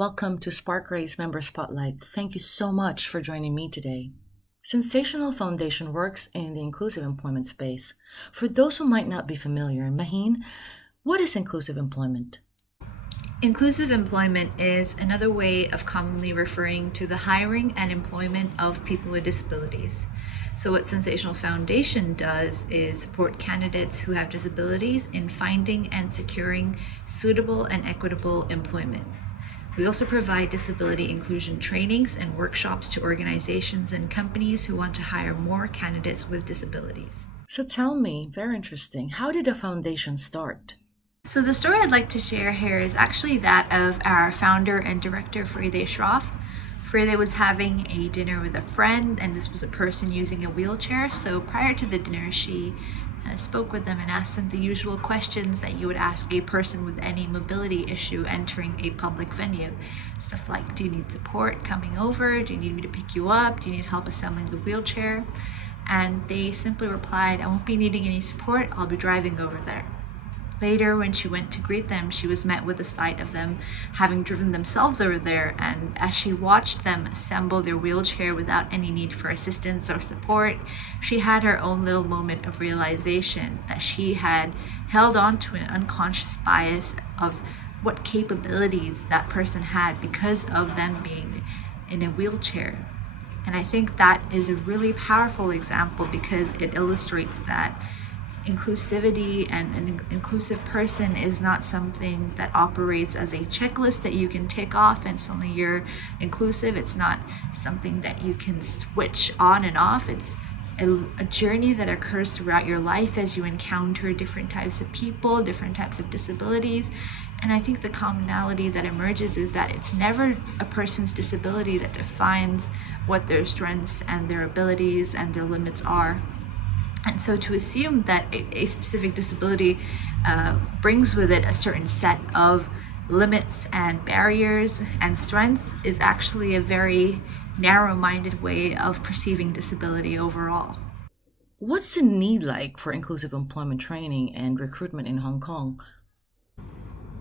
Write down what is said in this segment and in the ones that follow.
Welcome to Spark Race Member Spotlight. Thank you so much for joining me today. SENsational Foundation works in the inclusive employment space. For those who might not be familiar, Maheen, what is inclusive employment? Inclusive employment is another way of commonly referring to the hiring and employment of people with disabilities. So what SENsational Foundation does is support candidates who have disabilities in finding and securing suitable and equitable employment. We also provide disability inclusion trainings and workshops to organizations and companies who want to hire more candidates with disabilities. So tell me, very interesting, how did the foundation start? So the story I'd like to share here is actually that of our founder and director, Friede Schroff. Friede was having a dinner with a friend, and this was a person using a wheelchair. So prior to the dinner, she spoke with them and asked them the usual questions that you would ask a person with any mobility issue entering a public venue. Stuff like, do you need support coming over? Do you need me to pick you up? Do you need help assembling the wheelchair? And they simply replied, I won't be needing any support. I'll be driving over there. Later, when she went to greet them, she was met with the sight of them having driven themselves over there, and as she watched them assemble their wheelchair without any need for assistance or support, she had her own little moment of realization that she had held on to an unconscious bias of what capabilities that person had because of them being in a wheelchair. And I think that is a really powerful example because it illustrates that inclusivity and an inclusive person is not something that operates as a checklist that you can tick off and suddenly you're inclusive. It's not something that you can switch on and off. It's a journey that occurs throughout your life as you encounter different types of people, different types of disabilities. And I think the commonality that emerges is that it's never a person's disability that defines what their strengths and their abilities and their limits are. And so to assume that a specific disability brings with it a certain set of limits and barriers and strengths is actually a very narrow-minded way of perceiving disability overall. What's the need like for inclusive employment training and recruitment in Hong Kong?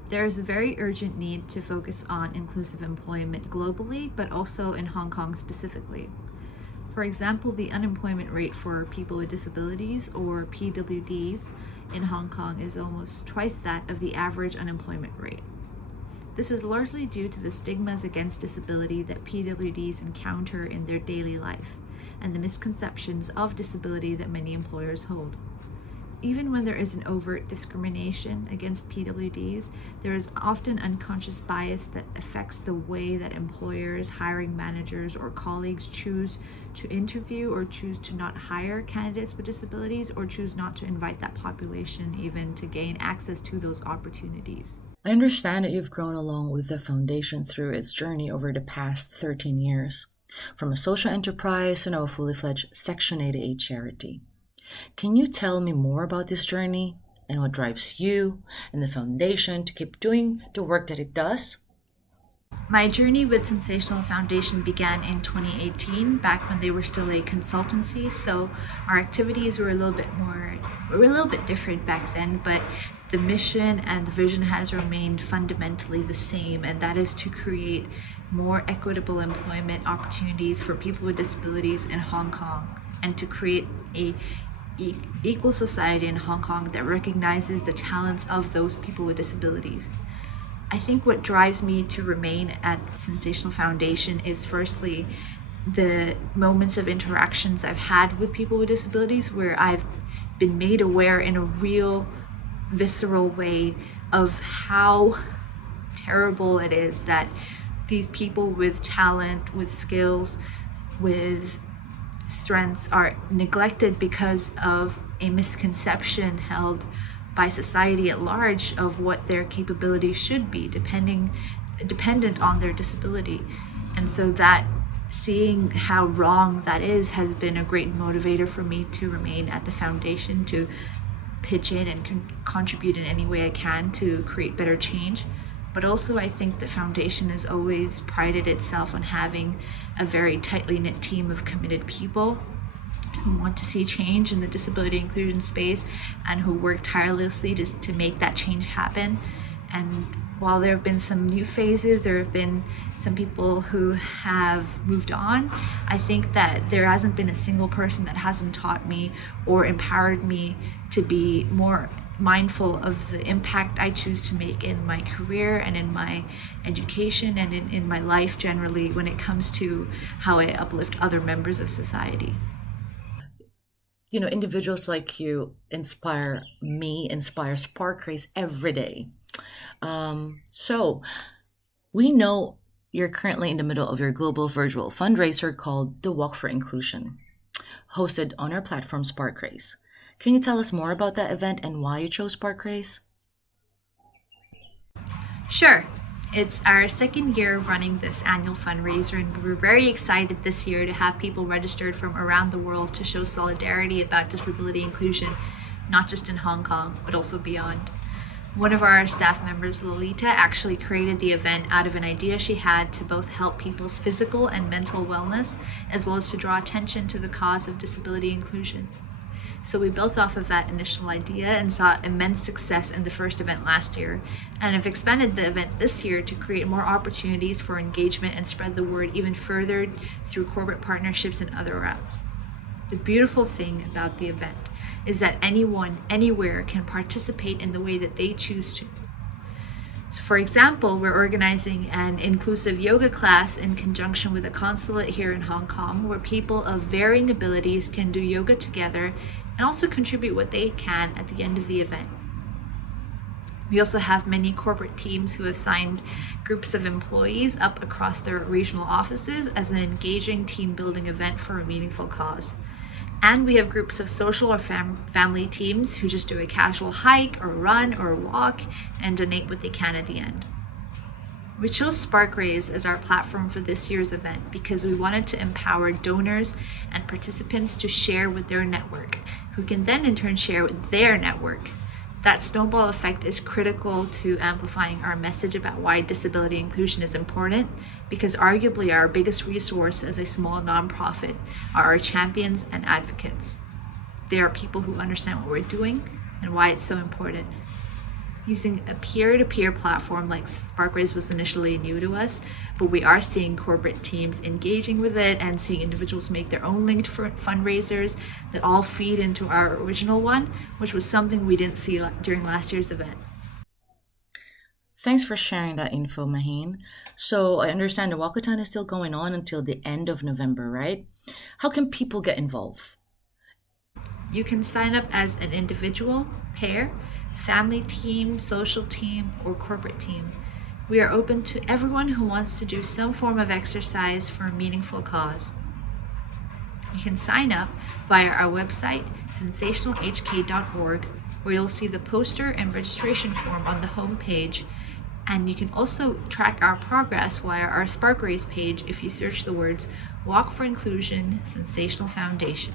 There is a very urgent need to focus on inclusive employment globally, but also in Hong Kong specifically. For example, the unemployment rate for people with disabilities, or PWDs, in Hong Kong is almost twice that of the average unemployment rate. This is largely due to the stigmas against disability that PWDs encounter in their daily life, and the misconceptions of disability that many employers hold. Even when there is an overt discrimination against PWDs, there is often unconscious bias that affects the way that employers, hiring managers, or colleagues choose to interview or choose to not hire candidates with disabilities or choose not to invite that population even to gain access to those opportunities. I understand that you've grown along with the foundation through its journey over the past 13 years, from a social enterprise to now a fully fledged Section 88 charity. Can you tell me more about this journey and what drives you and the foundation to keep doing the work that it does? My journey with SENsational Foundation began in 2018, back when they were still a consultancy. So our activities were a little bit different back then, but the mission and the vision has remained fundamentally the same, and that is to create more equitable employment opportunities for people with disabilities in Hong Kong and to create a equal society in Hong Kong that recognizes the talents of those people with disabilities. I think what drives me to remain at SENsational Foundation is firstly the moments of interactions I've had with people with disabilities where I've been made aware in a real visceral way of how terrible it is that these people with talent, with skills, with strengths are neglected because of a misconception held by society at large of what their capabilities should be, dependent on their disability. And so that seeing how wrong that is has been a great motivator for me to remain at the foundation, to pitch in and contribute in any way I can to create better change. But also I think the foundation has always prided itself on having a very tightly knit team of committed people who want to see change in the disability inclusion space and who work tirelessly to make that change happen. And while there have been some new phases, there have been some people who have moved on, I think that there hasn't been a single person that hasn't taught me or empowered me to be more mindful of the impact I choose to make in my career and in my education and in my life generally when it comes to how I uplift other members of society. Individuals like you inspire me, inspire Spark Race every day. So we know you're currently in the middle of your global virtual fundraiser called the Walk for Inclusion, hosted on our platform Spark Race. Can you tell us more about that event and why you chose Spark Race? Sure. It's our second year running this annual fundraiser, and we're very excited this year to have people registered from around the world to show solidarity about disability inclusion, not just in Hong Kong, but also beyond. One of our staff members, Lolita, actually created the event out of an idea she had to both help people's physical and mental wellness, as well as to draw attention to the cause of disability inclusion. So we built off of that initial idea and saw immense success in the first event last year, and have expanded the event this year to create more opportunities for engagement and spread the word even further through corporate partnerships and other routes. The beautiful thing about the event is that anyone, anywhere can participate in the way that they choose to. So for example, we're organizing an inclusive yoga class in conjunction with a consulate here in Hong Kong, where people of varying abilities can do yoga together and also contribute what they can at the end of the event. We also have many corporate teams who have signed groups of employees up across their regional offices as an engaging team building event for a meaningful cause. And we have groups of social or family teams who just do a casual hike or run or walk and donate what they can at the end. We chose Spark Raise as our platform for this year's event because we wanted to empower donors and participants to share with their network, who can then in turn share with their network. That snowball effect is critical to amplifying our message about why disability inclusion is important, because arguably our biggest resource as a small nonprofit are our champions and advocates. They are people who understand what we're doing and why it's so important. Using a peer-to-peer platform like SparkRaise was initially new to us, but we are seeing corporate teams engaging with it and seeing individuals make their own linked fundraisers that all feed into our original one, which was something we didn't see during last year's event. Thanks for sharing that info, Maheen. So I understand the walkathon is still going on until the end of November, right? How can people get involved? You can sign up as an individual, pair, family team, social team, or corporate team. We are open to everyone who wants to do some form of exercise for a meaningful cause. You can sign up via our website, SENsationalHK.org, where you'll see the poster and registration form on the home page, and you can also track our progress via our Spark Race page if you search the words Walk for Inclusion SENsational Foundation.